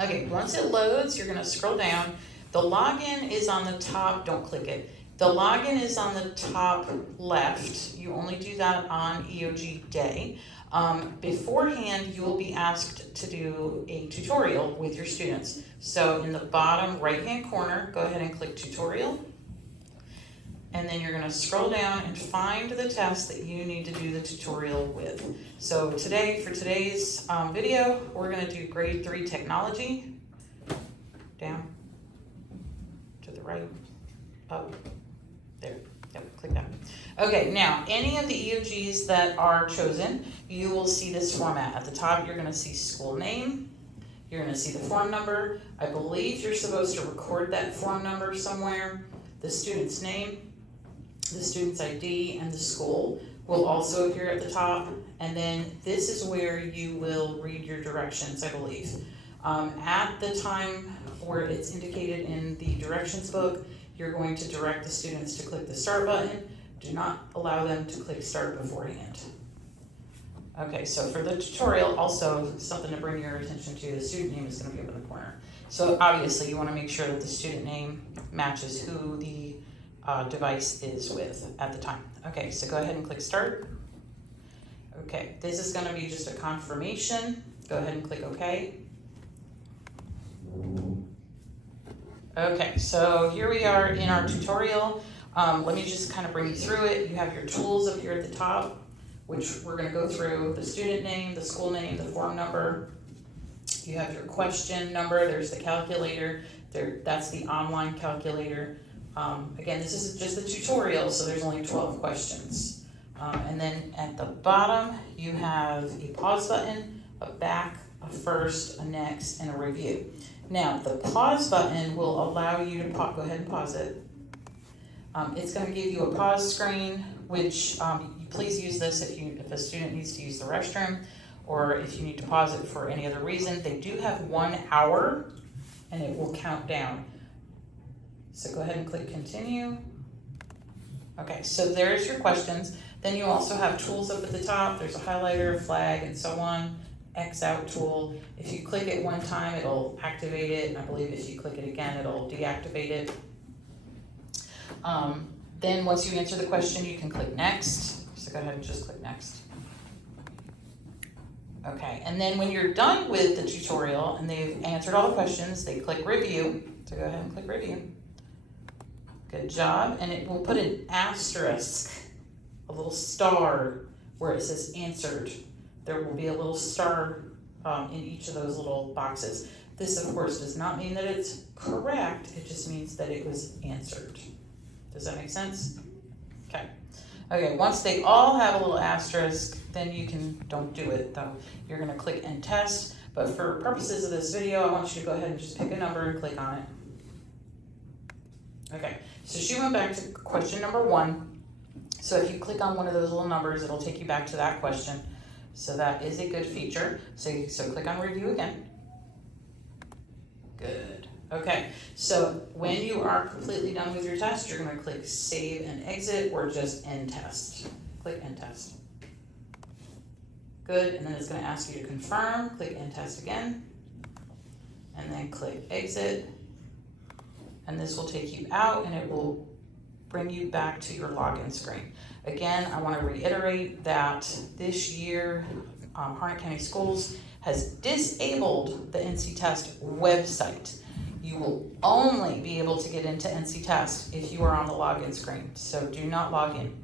Okay, once it loads, you're gonna scroll down. The login is on the top, don't click it. The login is on the top left. You only do that on EOG day. Beforehand, you will be asked to do a tutorial with your students. So in the bottom right-hand corner, go ahead and click tutorial. And then you're gonna scroll down and find the test that you need to do the tutorial with. So today, for today's video, we're gonna do grade 3 technology. Down, to the right, up, there, yep, click that. Okay, now, any of the EOGs that are chosen, you will see this format. At the top, you're gonna see school name, you're gonna see the form number. I believe you're supposed to record that form number somewhere, the student's name, the student's ID, and the school will also appear at the top. And then this is where you will read your directions, I believe. At the time where it's indicated in the directions book, you're going to direct the students to click the start button. Do not allow them to click start beforehand. Okay, so for the tutorial, also something to bring your attention to, the student name is going to be up in the corner. So obviously you want to make sure that the student name matches who the device is with at the time. Okay, so go ahead and click start. Okay, this is going to be just a confirmation. Go ahead and click OK. Okay, so here we are in our tutorial. Let me just kind of bring you through it. You have your tools up here at the top, which we're going to go through: the student name, the school name, the form number. You have your question number. There's the calculator. That's the online calculator. Again, this is just a tutorial, so there's only 12 questions. And then at the bottom, you have a pause button, a back, a first, a next, and a review. Now, the pause button will allow you to go ahead and pause it. It's going to give you a pause screen, which please use this if a student needs to use the restroom, or if you need to pause it for any other reason. They do have 1 hour, and it will count down. So go ahead and click continue. Okay, so there's your questions. Then you also have tools up at the top. There's a highlighter, flag, and so on. X out tool. If you click it one time, it'll activate it, and I believe if you click it again, it'll deactivate it. Then once you answer the question, you can click next. So go ahead and just click next. Okay, and then when you're done with the tutorial and they've answered all the questions, they click review. So go ahead and click review. Good job. And it will put an asterisk, a little star where it says answered. There will be a little star in each of those little boxes. This, of course, does not mean that it's correct. It just means that it was answered. Does that make sense? Okay. Okay, once they all have a little asterisk, then you don't do it though. You're going to click end test. But for purposes of this video, I want you to go ahead and just pick a number and click on it. Okay, so she went back to question number 1. So if you click on one of those little numbers, it'll take you back to that question. So that is a good feature. So click on review again. Good. Okay, so when you are completely done with your test, you're going to click save and exit, or just end test. Click end test. Good, and then it's going to ask you to confirm. Click end test again, and then click exit. And this will take you out, and it will bring you back to your login screen. Again, I want to reiterate that this year, Harnett County Schools has disabled the NCTest website. You will only be able to get into NCTest if you are on the login screen, so do not log in.